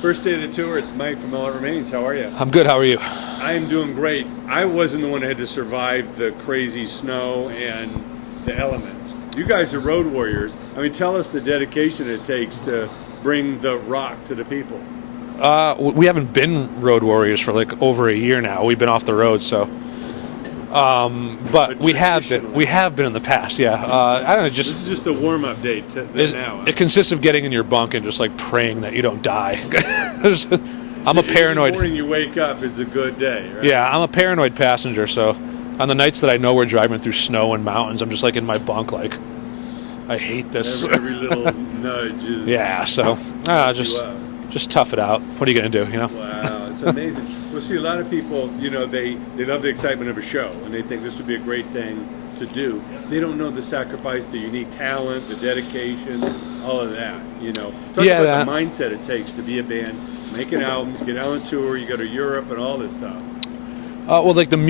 First day of the tour, it's Mike from All It Remains. How are you? I'm good. How are you? I am doing great. I wasn't the one that had to survive the crazy snow and the elements. You guys are road warriors. I mean, tell us the dedication it takes to bring the rock to the people. We haven't been road warriors for like over a year now. We've been off the road, so. But we have been. We have been in the past. Yeah. I don't know. This is just the warm-up date now. It consists of getting in your bunk and just like praying that you don't die. I'm a paranoid. The morning you wake up, it's a good day, right? Yeah, I'm a paranoid passenger. So, on the nights that I know we're driving through snow and mountains, I'm just like in my bunk, like, I hate this. Every little nudge is. Yeah. So, just tough it out. What are you gonna do? You know. Wow, it's amazing. We'll see a lot of people. You know, they love the excitement of a show, and they think this would be a great thing to do. They don't know the sacrifice, the unique talent, the dedication, all of that. You know, talk about the mindset it takes to be a band, to making albums, get out on tour, you go to Europe, and all this stuff. Well, like when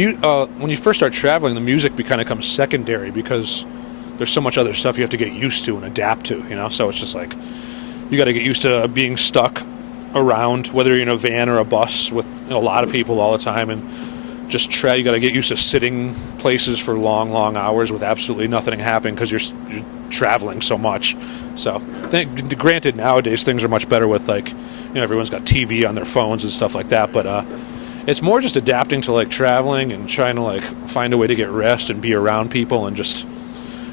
you first start traveling, the music kind of comes secondary because there's so much other stuff you have to get used to and adapt to. You know, so it's just like you got to get used to being stuck around, whether you're in a van or a bus with a lot of people all the time, and just you got to get used to sitting places for long hours with absolutely nothing happening because you're traveling so much. So, granted, nowadays things are much better with everyone's got TV on their phones and stuff like that. But it's more just adapting to like traveling and trying to like find a way to get rest and be around people, and just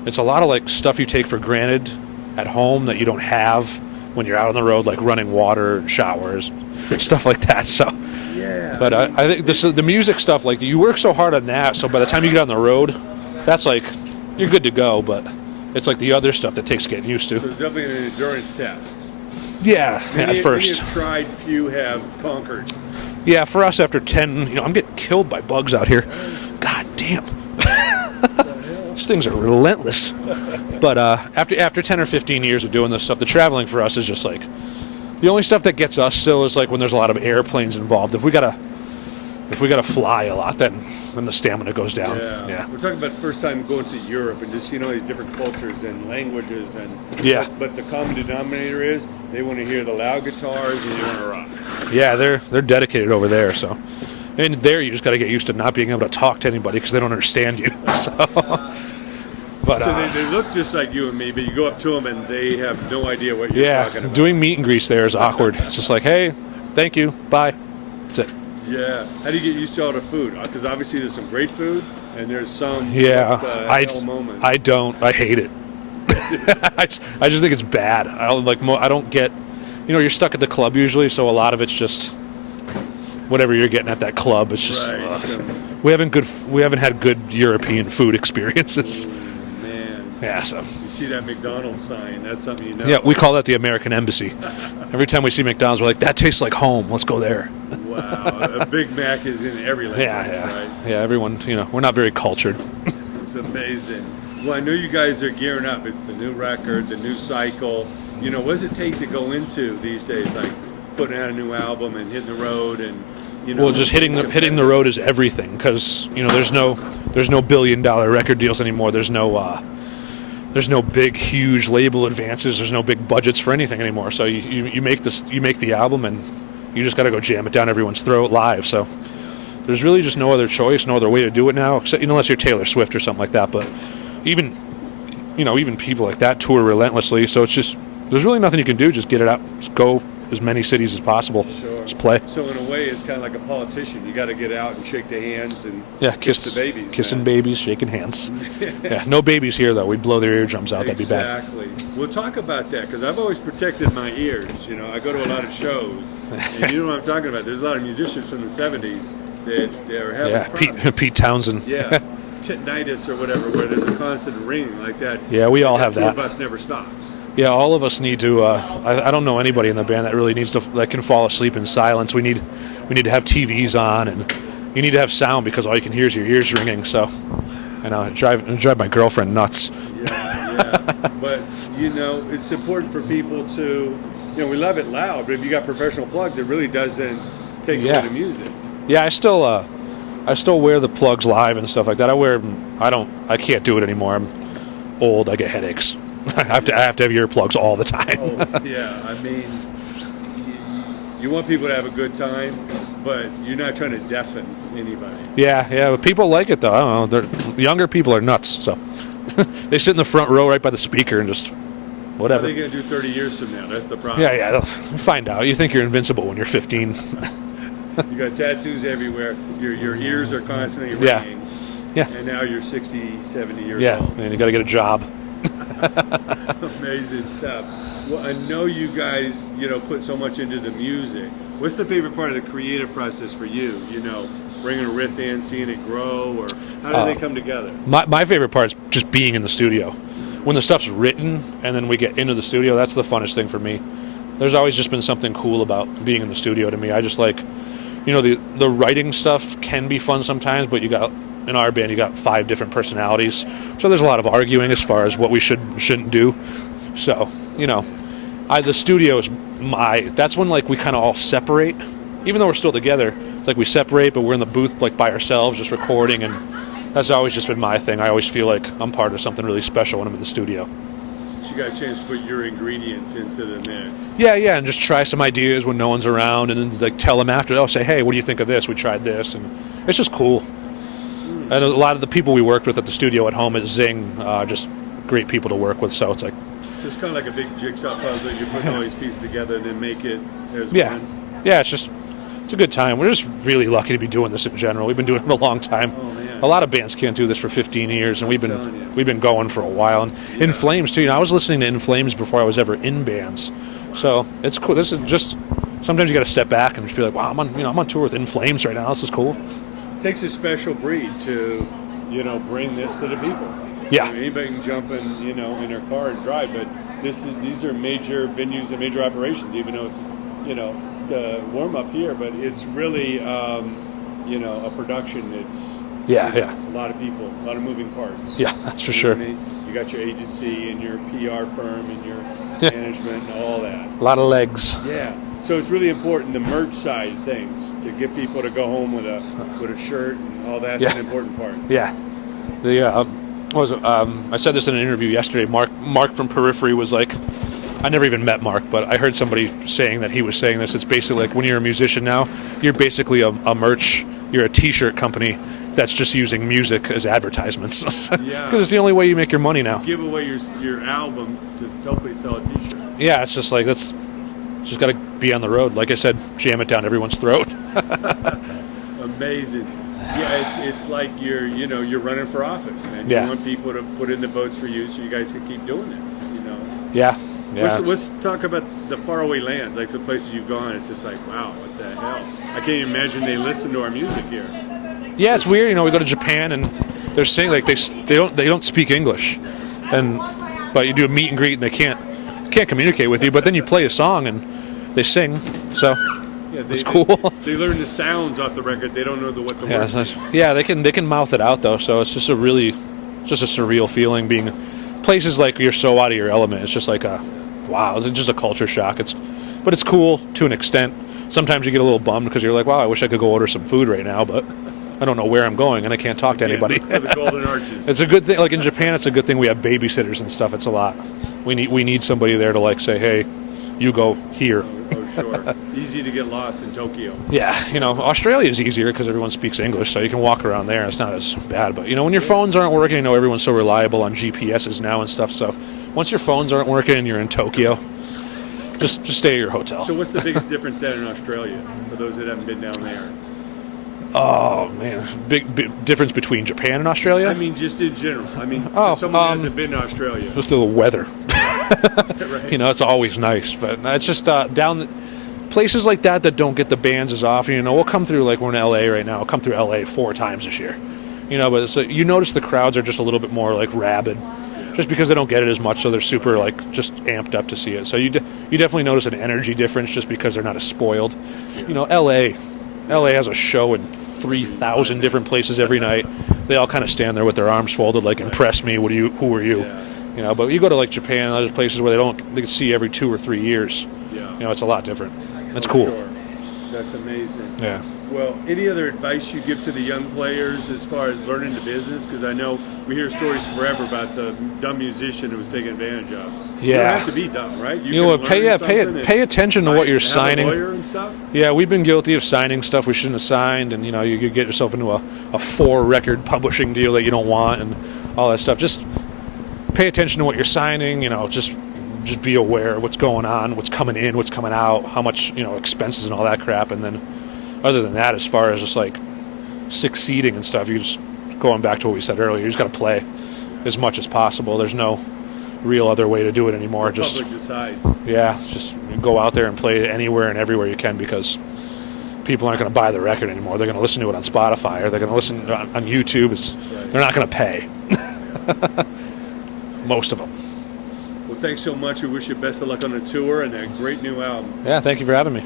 it's a lot of like stuff you take for granted at home that you don't have when you're out on the road, like running water and showers, stuff like that. So, yeah. But I think the music stuff, like you work so hard on that, so by the time you get on the road, that's like you're good to go. But it's like the other stuff that takes getting used to. So it's definitely an endurance test. Yeah, at first. Many have tried, few have conquered. Yeah, for us after 10, I'm getting killed by bugs out here. God damn. These things are relentless. But after 10 or 15 years of doing this stuff, the traveling for us is just like the only stuff that gets us still is like when there's a lot of airplanes involved. If we gotta fly a lot, then the stamina goes down. Yeah. We're talking about the first time going to Europe and just these different cultures and languages and But the common denominator is they want to hear the loud guitars and they want to rock. Yeah, they're dedicated over there. So. And there, you just got to get used to not being able to talk to anybody because they don't understand you. So they look just like you and me, but you go up to them and they have no idea what you're talking about. Doing meet and greets there is awkward. It's just like, hey, thank you, bye. That's it. Yeah. How do you get used to all the food? Because obviously there's some great food and there's some moments. I don't. I hate it. I just think it's bad. I don't get. You're stuck at the club usually, so a lot of it's just whatever you're getting at that club. It's just we haven't had good European food experiences. Ooh, man. Yeah, so you see that McDonald's sign, that's something you know. Yeah, we call that the American Embassy. Every time we see McDonald's, we're like, that tastes like home. Let's go there. Wow, a Big Mac is in every language, right? Yeah, everyone, we're not very cultured. It's amazing. Well, I know you guys are gearing up. It's the new record, the new cycle. What does it take to go into these days, like putting out a new album and hitting the road and well, just hitting the road is everything because there's no billion-dollar record deals anymore. There's no big, huge label advances. There's no big budgets for anything anymore. So you make the album and you just got to go jam it down everyone's throat live. So there's really just no other choice, no other way to do it now, except unless you're Taylor Swift or something like that. But even people like that tour relentlessly. So it's just there's really nothing you can do. Just get it out. Just go as many cities as possible. Sure. Just play. So in a way, it's kind of like a politician. You got to get out and shake the hands and kiss the babies. Kissing babies, shaking hands. Yeah, no babies here though. We'd blow their eardrums out. That'd be bad. Exactly. We'll talk about that because I've always protected my ears. I go to a lot of shows, and you know what I'm talking about. There's a lot of musicians from the '70s that are having problems. Pete Townsend. Yeah, tinnitus or whatever, where there's a constant ringing like that. Yeah, we all have that. The bus never stops. Yeah, all of us need to. I don't know anybody in the band that really that can fall asleep in silence. We need to have TVs on, and you need to have sound because all you can hear is your ears ringing. So, I know it drive my girlfriend nuts. Yeah. But it's important for people to. We love it loud, but if you got professional plugs, it really doesn't take away the music. Yeah, I still wear the plugs live and stuff like that. I can't do it anymore. I'm old. I get headaches. I have to have earplugs all the time. Oh, yeah. I mean, You want people to have a good time, but you're not trying to deafen anybody. Yeah, but people like it though. I don't know. Younger people are nuts, so they sit in the front row right by the speaker and just What are whatever. they going to do 30 years from now? That's the problem. Yeah, they'll find out. You think you're invincible when you're 15. You got tattoos everywhere. Your ears are constantly Yeah. ringing. Yeah. And now you're 60, 70 years Yeah, old. and you got to get a job. Amazing stuff. Well, I know you guys, put so much into the music. What's the favorite part of the creative process for you? Bringing a riff in, seeing it grow, or how do they come together? My favorite part is just being in the studio. When the stuff's written and then we get into the studio, that's the funnest thing for me. There's always just been something cool about being in the studio to me. I just like, the writing stuff can be fun sometimes, but in our band, you got 5 different personalities. So there's a lot of arguing as far as what we shouldn't do. So, the studio is that's when like we kind of all separate. Even though we're still together, it's like we separate, but we're in the booth like by ourselves, just recording, and that's always just been my thing. I always feel like I'm part of something really special when I'm in the studio. So you got a chance to put your ingredients into the mix. Yeah, and just try some ideas when no one's around, and then like tell them after. They'll say, "Hey, what do you think of this? We tried this," and it's just cool. And a lot of the people we worked with at the studio at home at Zing, just great people to work with. So it's like, So it's kind of like a big jigsaw puzzle. You're putting all these pieces together and then make it as yeah, one. yeah, it's a good time. We're just really lucky to be doing this in general. We've been doing it a long time. Oh, man. A lot of bands can't do this for 15 years, and we've telling you. been going for a while. And In Flames too. I was listening to In Flames before I was ever in bands, so it's cool. This is just sometimes you got to step back and just be like, wow, I'm on tour with In Flames right now. This is cool. It takes a special breed to, bring this to the people. Yeah. I mean, anybody can jump in, in their car and drive, but these are major venues and major operations, even though it's, a warm up here, but it's really, a production that's Yeah. a lot of people, a lot of moving parts. Yeah, that's for You know sure. what I mean? You got your agency and your PR firm and your Yeah. management and all that. A lot of legs. Yeah. So it's really important, the merch side of things, to get people to go home with a shirt and all that's an important part. Yeah. I said this in an interview yesterday. Mark from Periphery was like, I never even met Mark, but I heard somebody saying that he was saying this. It's basically like when you're a musician now, you're basically a merch, you're a t-shirt company that's just using music as advertisements. Yeah. Because it's the only way you make your money now. Give away your album to hopefully sell a t-shirt. Yeah, it's just like, that's just got to be on the road. Like I said, jam it down everyone's throat. Amazing. Yeah, it's like you're running for office, man. Yeah. You want people to put in the votes for you so you guys can keep doing this, Yeah. Let's talk about the faraway lands, like some places you've gone. It's just like, wow, what the hell? I can't even imagine they listen to our music here. Yeah, it's weird. We go to Japan and they're saying like they don't speak English, but you do a meet and greet and they can't communicate with you. But then you play a song and they sing, so Yeah, it's cool. They learn the sounds off the record. They don't know what the Yeah, words it's are. nice. Yeah, they can mouth it out though, so it's just a surreal feeling being places like you're so out of your element. It's just like wow, it's just a culture shock. But it's cool to an extent. Sometimes you get a little bummed because you're like, wow, I wish I could go order some food right now, but I don't know where I'm going and I can't talk to anybody. For the Golden Arches. It's a good thing. Like in Japan, it's a good thing we have babysitters and stuff. It's a lot. We need somebody there to like say, hey, you go here. Oh, sure. Easy to get lost in Tokyo. Yeah, Australia is easier because everyone speaks English, so you can walk around there. It's not as bad. But when your phones aren't working, everyone's so reliable on GPSs now and stuff. So once your phones aren't working and you're in Tokyo, just stay at your hotel. So what's the biggest difference then in Australia for those that haven't been down there? Oh man, big difference between Japan and Australia. I mean, just in general. I mean, Oh, to someone who hasn't been to Australia. Just the weather. Right? It's always nice, but it's just down places like that don't get the bands as often. We'll come through, like we're in LA right now. We'll come through LA 4 times this year. But it's you notice the crowds are just a little bit more like rabid, just because they don't get it as much, so they're super like just amped up to see it. So you definitely notice an energy difference just because they're not as spoiled. LA has a show in 3,000 different places every night. They all kind of stand there with their arms folded, like impress me. Who are you? Yeah. But you go to like Japan and other places where they can see every 2 or 3 years. Yeah. It's a lot different. It's For cool. Sure. That's amazing. Yeah. Well, any other advice you give to the young players as far as learning the business? Because I know we hear stories forever about the dumb musician who was taken advantage of. You don't Yeah. have to be dumb, right? You know what? can learn something and Pay attention to what you're have a signing. lawyer and stuff. Yeah, we've been guilty of signing stuff we shouldn't have signed, and you could get yourself into a 4-record publishing deal that you don't want, and all that stuff. Just pay attention to what you're signing. Just be aware of what's going on, what's coming in, what's coming out, how much expenses and all that crap. And then, other than that, as far as just like succeeding and stuff, you just going back to what we said earlier. You just got to play as much as possible. There's no real other way to do it anymore. The public decides. Yeah, just go out there and play it anywhere and everywhere you can, because people aren't going to buy the record anymore. They're going to listen to it on Spotify, or they're going to listen on YouTube. Right. They're not going to pay. Most of them. Well, thanks so much. We wish you best of luck on the tour and that great new album. Yeah, thank you for having me.